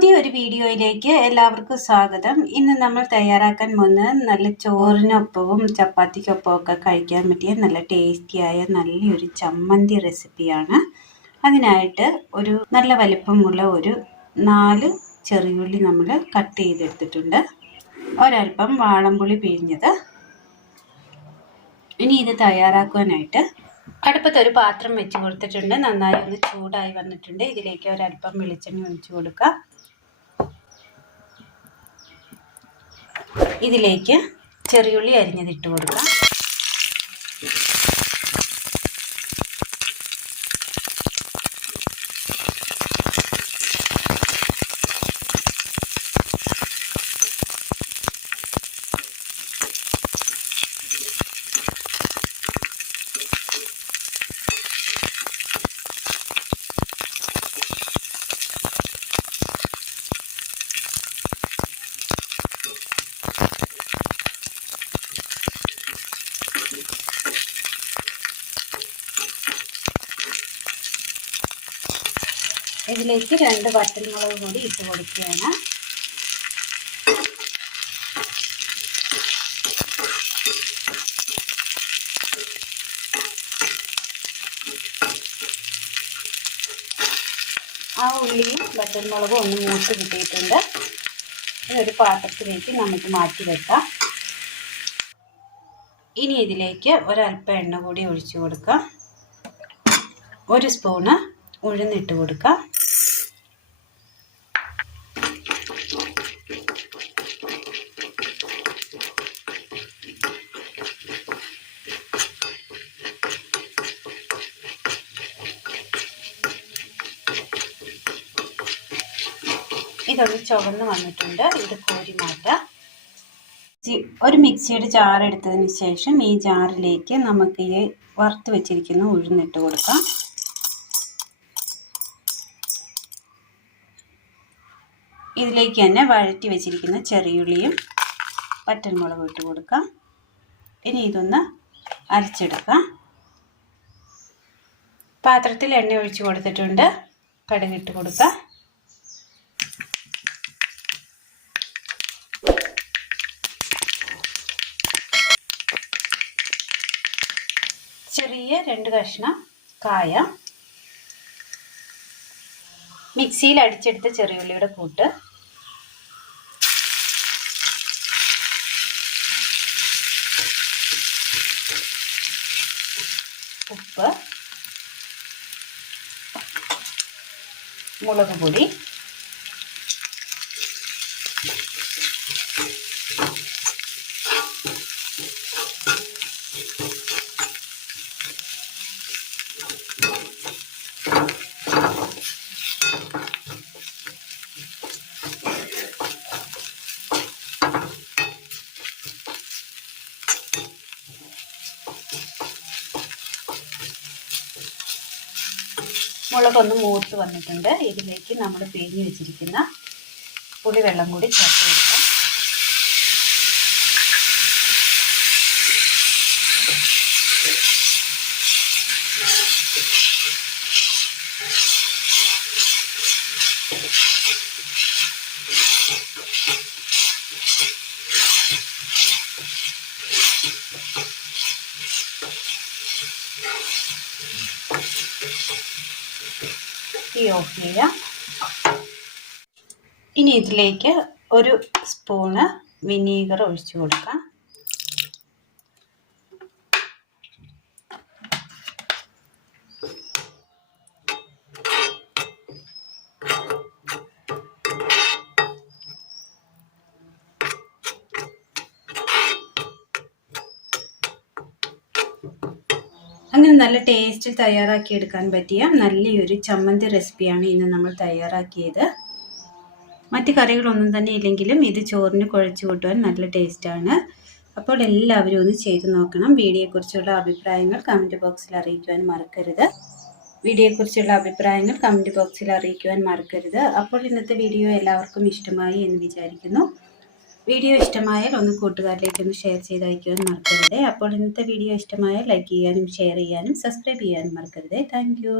പുതിയൊരു വീഡിയോയിലേക്ക് എല്ലാവർക്കും സ്വാഗതം. ഇന്ന് നമ്മൾ തയ്യാറാക്കാൻ പോകുന്നത് നല്ല ചോറിനൊപ്പവും ചപ്പാത്തിക്കൊപ്പവും ഒക്കെ കഴിക്കാൻ പറ്റിയ നല്ല ടേസ്റ്റിയായ നല്ലൊരു ചമ്മന്തി റെസിപ്പിയാണ്. അതിനായിട്ട് ഒരു നല്ല വലിപ്പമുള്ള ഒരു 4 ചെറിയുള്ളി നമ്മൾ കട്ട് ചെയ്തെടുത്തിട്ടുണ്ട്. ഒരൽപ്പം വാളംപുളി പിഴിഞ്ഞത്. ഇനി ഇത് തയ്യാറാക്കാനായിട്ട് അടുപ്പത്തൊരു പാത്രം വെച്ച് കൊടുത്തിട്ടുണ്ട്. നന്നായി ഒന്ന് ചൂടായി വന്നിട്ടുണ്ട്. ഇതിലേക്ക് ഒരൽപ്പം വെളിച്ചെണ്ണ ഒഴിച്ചു കൊടുക്കാം. ഇതിലേക്ക് ചെറിയുള്ളി അരിഞ്ഞതിട്ട് കൊടുക്കാം. ഇതിലേക്ക് 2 വറ്റൽമുളക് കൂടി ഇട്ട് കൊടുക്കുകയാണ്. ആ ഉള്ളിയും വറ്റൽമുളകും ഒന്ന് മൂത്ത് കിട്ടിയിട്ടുണ്ട്. ഇതൊരു പാത്രത്തിലേക്ക് നമുക്ക് മാറ്റി വെക്കാം. ഇനി ഇതിലേക്ക് ഒരൽപ്പം എണ്ണ കൂടി ഒഴിച്ചു കൊടുക്കാം. 1 സ്പൂണ് ഉഴുന്നിട്ട് കൊടുക്കാം. ഇതൊന്ന് ചുവന്ന് വന്നിട്ടുണ്ട്. ഇത് കോരി മാറ്റാം. ഒരു മിക്സിയുടെ ജാർ എടുത്തതിന് ശേഷം ഈ ജാറിലേക്ക് നമുക്ക് ഈ വറുത്ത് വെച്ചിരിക്കുന്ന ഉഴുന്നിട്ട് കൊടുക്കാം. ഇതിലേക്ക് തന്നെ വഴറ്റി വെച്ചിരിക്കുന്ന ചെറിയുള്ളിയും വറ്റൽമുളകും ഇട്ട് കൊടുക്കാം. ഇനി ഇതൊന്ന് അരച്ചെടുക്കാം. പാത്രത്തിൽ എണ്ണ ഒഴിച്ച് കൊടുത്തിട്ടുണ്ട്. കടുകിട്ട് കൊടുക്കാം. ചെറിയ 2 കഷ്ണം കായം, മിക്സിയിൽ അടിച്ചെടുത്ത ചെറിയുള്ളിയുടെ കൂട്ട്, ഉപ്പ്, മുളക് പൊടി, മുളകൊന്ന് മൂത്ത് വന്നിട്ടുണ്ട്. ഇതിലേക്ക് നമ്മൾ പിഴിഞ്ഞ് വെച്ചിരിക്കുന്ന പുളിവെള്ളം കൂടി ചേർത്ത് കൊടുക്കാം. തീ ഓഫ് ചെയ്യാം. ഇനി ഇതിലേക്ക് 1 സ്പൂണ് വിനീഗർ ഒഴിച്ചു കൊടുക്കാം. അങ്ങനെ നല്ല ടേസ്റ്റിൽ തയ്യാറാക്കി എടുക്കാൻ പറ്റിയ നല്ലൊരു ചമ്മന്തി റെസിപ്പിയാണ് ഇന്ന് നമ്മൾ തയ്യാറാക്കിയത്. മറ്റ് കറികളൊന്നും തന്നെ ഇല്ലെങ്കിലും ഇത് ചോറിന് കുഴച്ച് കൂട്ടുവാൻ നല്ല ടേസ്റ്റാണ്. അപ്പോൾ എല്ലാവരും ഒന്ന് ചെയ്ത് നോക്കണം. വീഡിയോയെക്കുറിച്ചുള്ള അഭിപ്രായങ്ങൾ കമൻറ്റ് ബോക്സിൽ അറിയിക്കുവാൻ മറക്കരുത്. അപ്പോൾ ഇന്നത്തെ വീഡിയോ എല്ലാവർക്കും ഇഷ്ടമായി എന്ന് വിചാരിക്കുന്നു. വീഡിയോ ഇഷ്ടമായാൽ ഒന്ന് കൂട്ടുകാരിലേക്കൊന്ന് ഷെയർ ചെയ്ത് അയക്കുവാൻ മറക്കരുത്. അപ്പോൾ ഇന്നത്തെ വീഡിയോ ഇഷ്ടമായാൽ ലൈക്ക് ചെയ്യാനും ഷെയർ ചെയ്യാനും സബ്സ്ക്രൈബ് ചെയ്യാനും മറക്കരുത്. Thank you.